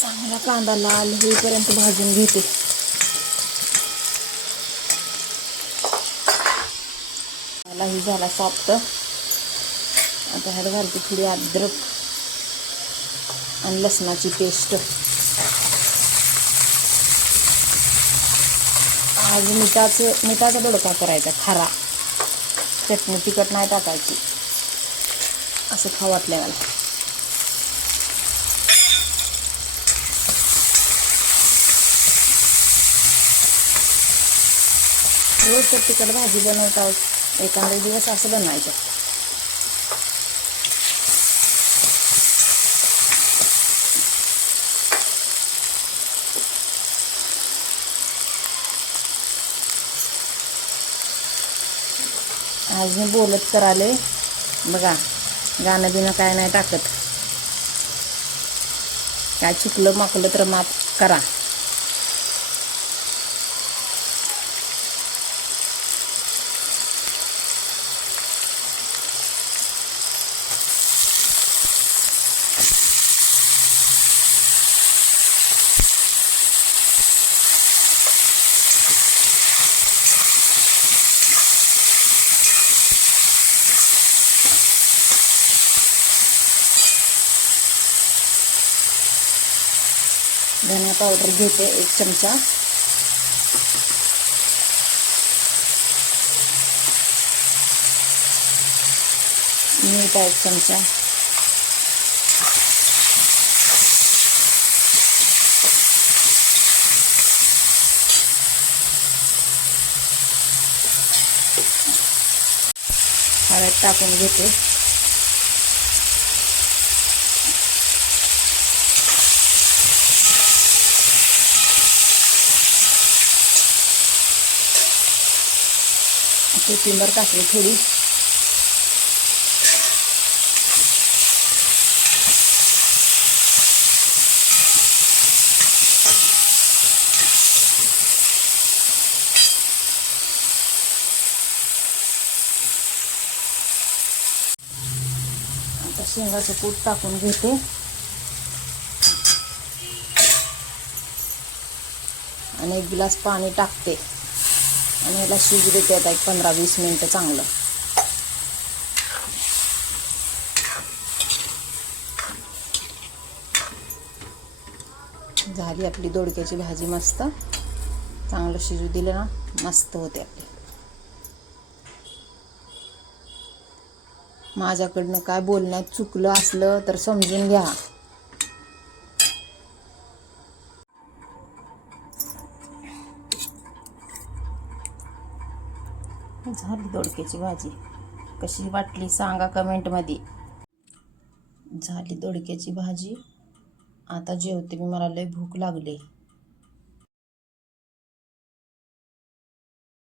चांगला कांदा लाल होईपर्यंत भाजून घेते. मला ही झाला सॉफ्ट. आता ह्यात घालते थोडी अद्रक आणि लसणाची पेस्ट. आज मिठाचं मिठाचा दोडका करायचा खारा. चटणी तिखट नाही टाकायची. असं खाऊ वाटलं मला. रोज तर तिखट भाजी बनवता एखादा दिवस असं बनवायचं. आज मी बोलत तर आले बघा गाणं बिणं काय नाही टाकत. काय चुकलं माकलं तर माफ करा. धनिया पावडर घेते एक चमचा मीठ आहे एक चमचा हळद टाकून घेते. कोथिंबर टाकली थोडी. आता शेंगाचं कूट टाकून घेते. आणि एक गिलास पाणी टाकते. आणि याला शिजू देते आता एक पंधरा वीस मिनटं चांगलं. झाली आपली दोडक्याची भाजी मस्त. चांगलं शिजू दिलं ना मस्त होते आपली. माझ्याकडनं काय बोलण्यात चुकलं असलं तर समजून घ्या. झाली दोडक्याची भाजी. कशी वाटली सांगा कमेंटमध्ये. झाली दोडक्याची भाजी. आता जेवते मी मला लय भूक लागली.